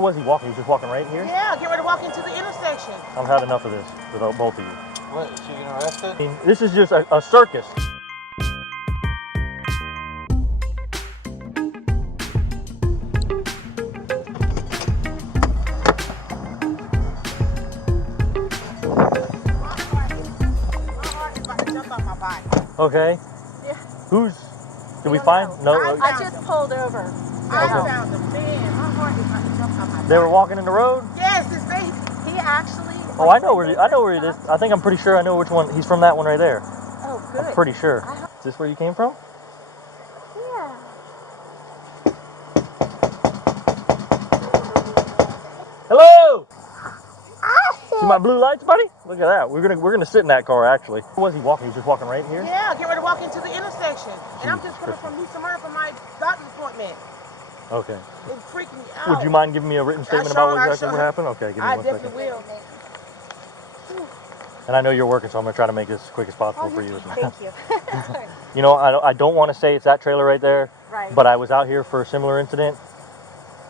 Was he walking? He was just walking right here? Yeah, get ready to walk into the intersection. I've had enough of this with both of you. What, is she getting arrested? I mean, this is just a circus. Okay. Yeah. Who's? Did we find? Know. No. I just pulled over. I found them. Man, my heart is about to jump on my bike. They were walking in the road. Yes, he actually. Oh, I know where it is. I think I'm pretty sure I know which one. He's from that one right there. Oh, good. I'm pretty sure. Is this where you came from? Yeah. Hello. See my blue lights, buddy? Look at that. We're gonna sit in that car actually. Where was he walking? He was just walking right here? Yeah, get ready to walk into the intersection. And I'm just coming from East Summer for my doctor's appointment. Okay. It's freaking me out. Would you mind giving me a written statement about what exactly happened? Okay, give me I 1 second. definitely will. And I know you're working, so I'm gonna try to make this as quick as possible for you as well. Thank you. You know, I don't want to say it's that trailer right there, Right. but I was out here for a similar incident,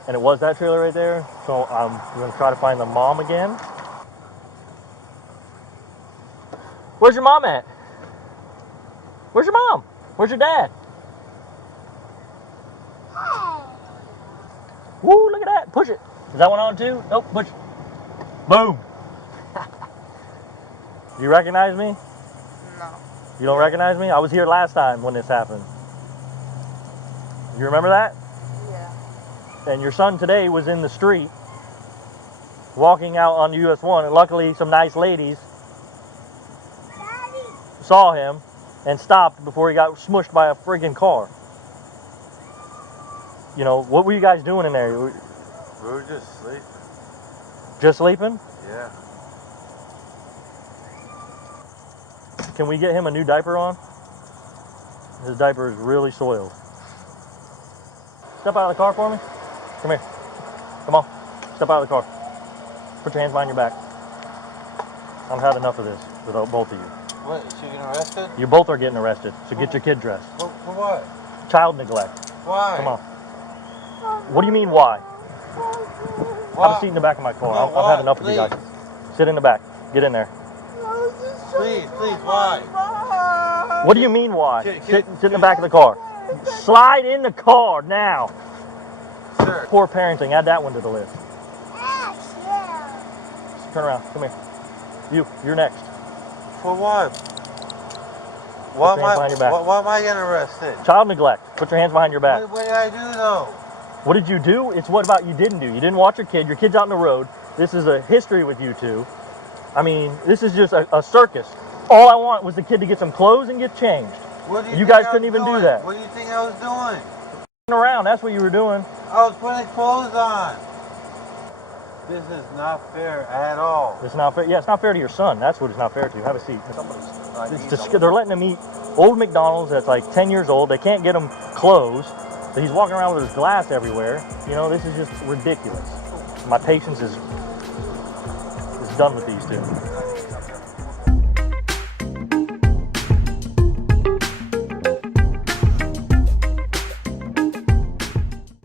and it was that trailer right there. So I'm gonna try to find the mom again. Where's your mom at? Where's your mom? Where's your dad? Woo, look at that. Push it. Is that one on too? Nope, push it. Boom. You recognize me? No. You don't recognize me? I was here last time when this happened. You remember that? Yeah. And your son today was in the street walking out on US 1, and luckily some nice ladies saw him and stopped before he got smushed by a friggin' car. You know, what were you guys doing in there? We were just sleeping. Just sleeping? Yeah. Can we get him a new diaper on? His diaper is really soiled. Step out of the car for me. Come here. Come on. Step out of the car. Put your hands behind your back. I've had enough of this with both of you. What, is she getting arrested? You both are getting arrested, so get your kid dressed. For what? Child neglect. Why? Come on. What do you mean, why? Have a seat in the back of my car. No, I've had enough of you guys. Sit in the back. Get in there. Please, why? What do you mean, why? Sit in the back of the car. Slide in the car now. Sir. Poor parenting. Add that one to the list. Turn around. Come here. You're next. For what? Why am I getting arrested? Child neglect. Put your hands behind your back. What did I do though? What did you do? It's what about you didn't do? You didn't watch your kid. Your kid's out on the road. This is a history with you two. I mean, this is just a circus. All I want was the kid to get some clothes and get changed. You guys couldn't even do that. What do you think I was doing? Around. That's what you were doing. I was putting clothes on. This is not fair at all. It's not fair. Yeah, it's not fair to your son. That's what it's not fair to. Have a seat. They're letting him eat old McDonald's that's like 10 years old. They can't get him clothes. So he's walking around with his glass everywhere. You know, this is just ridiculous. My patience is done with these two.